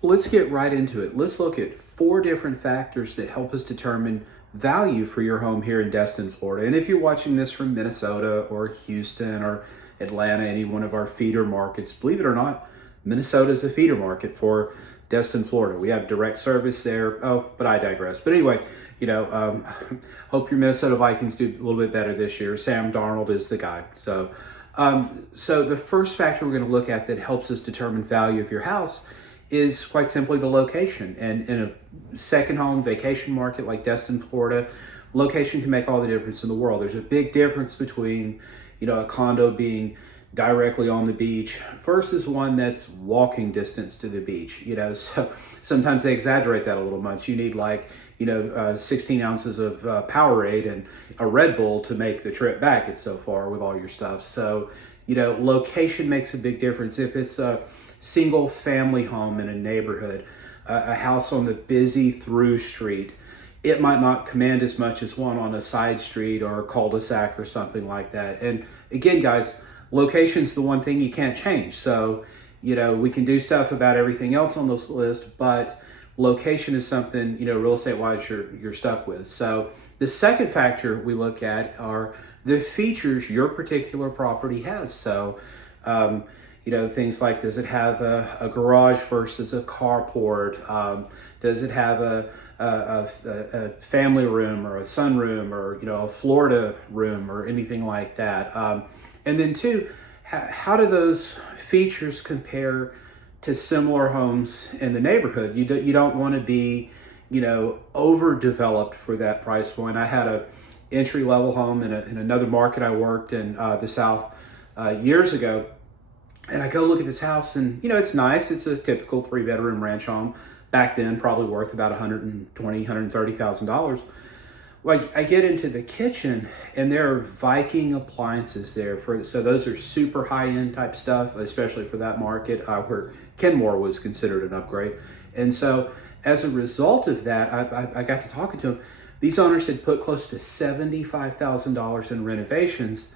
Let's get right into it. Let's look at four different factors that help us determine value for your home here in Destin, Florida. And if you're watching this from Minnesota or Houston or Atlanta, any one of our feeder markets, believe it or not, Minnesota is a feeder market for Destin, Florida. We have direct service there. Oh, but I digress. But anyway, hope your Minnesota Vikings do a little bit better this year. Sam Darnold is the guy. So the first factor we're going to look at that helps us determine value of your house is quite simply the location. And in a second home vacation market like Destin, Florida, location can make all the difference in the world. There's a big difference between, a condo being directly on the beach versus one that's walking distance to the beach. So sometimes they exaggerate that a little much. You need 16 ounces of Powerade and a Red Bull to make the trip back. It's so far with all your stuff. So, location makes a big difference. If it's a single family home in a neighborhood, a house on the busy through street, it might not command as much as one on a side street or a cul-de-sac or something like that. And again, guys, location's the one thing you can't change. So, we can do stuff about everything else on this list, but location is something, real estate-wise you're stuck with. So the second factor we look at are the features your particular property has. So, things like, does it have a garage versus a carport? Does it have a family room or a sunroom or, a Florida room or anything like that? And then two, how do those features compare to similar homes in the neighborhood? You don't want to be, overdeveloped for that price point. I had a entry level home in another market I worked in the South years ago. And I go look at this house and, it's nice. It's a typical 3-bedroom ranch home. Back then, probably worth about $120,000, $130,000. Well, I get into the kitchen and there are Viking appliances there. So those are super high-end type stuff, especially for that market where Kenmore was considered an upgrade. And so as a result of that, I got to talking to them. These owners had put close to $75,000 in renovations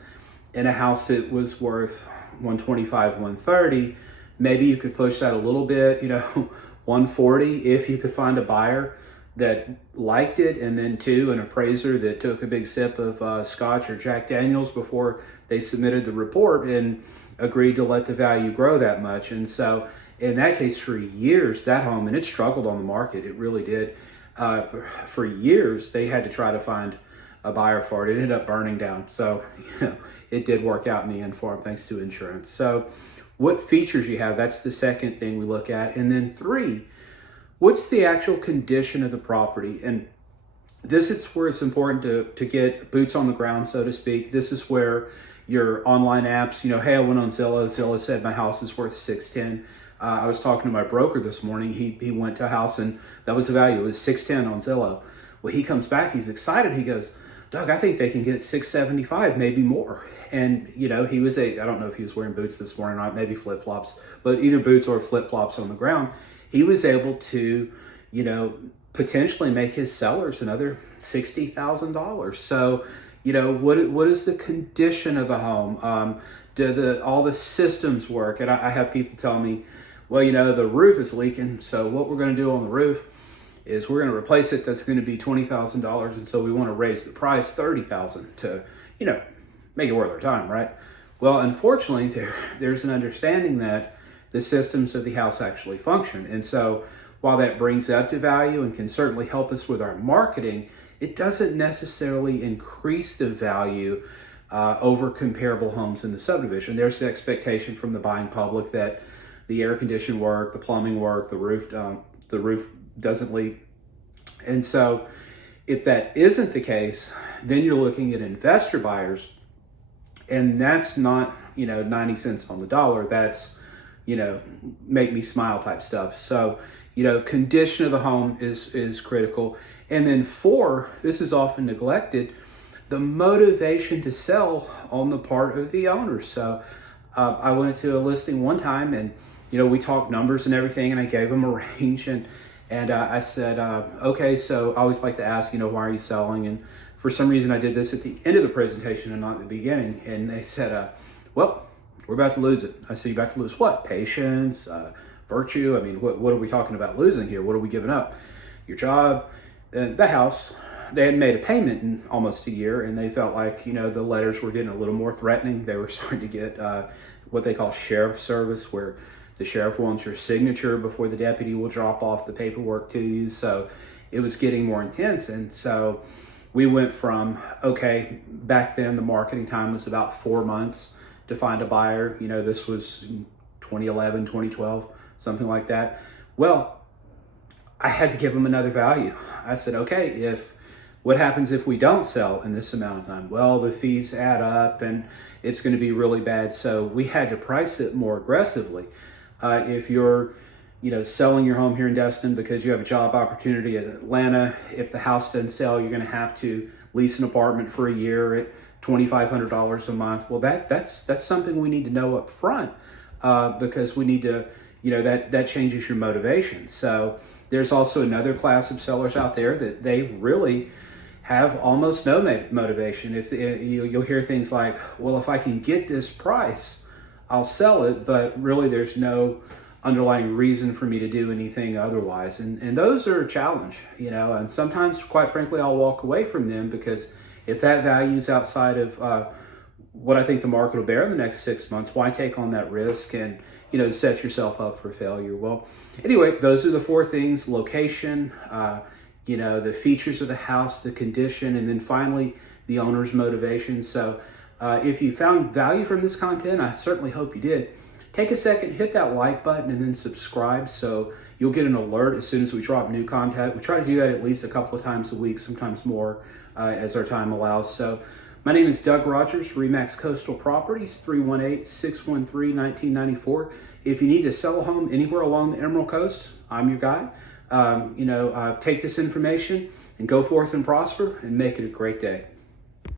in a house that was worth 125, 130. Maybe you could push that a little bit, 140 if you could find a buyer that liked it, and then two, an appraiser that took a big sip of Scotch or Jack Daniels before they submitted the report and agreed to let the value grow that much. And so in that case, for years, that home, and it struggled on the market, it really did. For years, they had to try to find a buyer for it. It ended up burning down. So, it did work out in the end for them thanks to insurance. So what features you have, that's the second thing we look at. And then three, what's the actual condition of the property? And this is where it's important to get boots on the ground, so to speak. This is where your online apps, hey, I went on Zillow. Zillow said my house is worth 610. I was talking to my broker this morning. He went to a house and that was the value. It was 610 on Zillow. Well, he comes back, he's excited. He goes, Doug, I think they can get 675, maybe more. And, he was I don't know if he was wearing boots this morning or not, maybe flip-flops, but either boots or flip-flops on the ground. He was able to, potentially make his sellers another $60,000. So, what is the condition of the home? Do all the systems work? And I have people tell me, well, the roof is leaking. So what we're going to do on the roof is we're going to replace it. That's going to be $20,000. And so we want to raise the price $30,000 to, make it worth our time, right? Well, unfortunately, there's an understanding that the systems of the house actually function. And so while that brings up the value and can certainly help us with our marketing, it doesn't necessarily increase the value over comparable homes in the subdivision. There's the expectation from the buying public that the air conditioning work, the plumbing work, the roof doesn't leak. And so if that isn't the case, then you're looking at investor buyers, and that's not, 90 cents on the dollar. That's, make me smile type stuff. So, condition of the home is critical. And then four, this is often neglected, the motivation to sell on the part of the owner. So I went to a listing one time and, we talked numbers and everything, and I gave them a range, and I said, okay, so I always like to ask, why are you selling? And for some reason I did this at the end of the presentation and not at the beginning. And they said, well, we're about to lose it. I said, you about to lose what? Patience, virtue. I mean, what are we talking about losing here? What are we giving up? Your job, the house. They hadn't made a payment in almost a year, and they felt like, the letters were getting a little more threatening. They were starting to get what they call sheriff service, where the sheriff wants your signature before the deputy will drop off the paperwork to you. So it was getting more intense. And so we went from, okay, back then the marketing time was about 4 months to find a buyer. This was 2011, 2012, something like that. Well, I had to give them another value. I said, okay, what happens if we don't sell in this amount of time? Well, the fees add up and it's going to be really bad. So we had to price it more aggressively. If you're, selling your home here in Destin because you have a job opportunity in Atlanta, if the house doesn't sell, you're going to have to lease an apartment for a year at $2,500 a month. Well, that's something we need to know up front because we need to, that changes your motivation. So there's also another class of sellers out there that they really have almost no motivation. If you'll hear things like, well, if I can get this price, I'll sell it, but really there's no underlying reason for me to do anything otherwise. And those are a challenge, and sometimes, quite frankly, I'll walk away from them because if that value is outside of what I think the market will bear in the next 6 months, why take on that risk and, set yourself up for failure? Well, anyway, those are the 4 things: location, the features of the house, the condition, and then finally the owner's motivation. So if you found value from this content, I certainly hope you did. Take a second, hit that like button, and then subscribe so you'll get an alert as soon as we drop new content. We try to do that at least a couple of times a week, sometimes more as our time allows. So my name is Doug Rogers, RE/MAX Coastal Properties, 318-613-1994. If you need to sell a home anywhere along the Emerald Coast, I'm your guy. Take this information and go forth and prosper and make it a great day.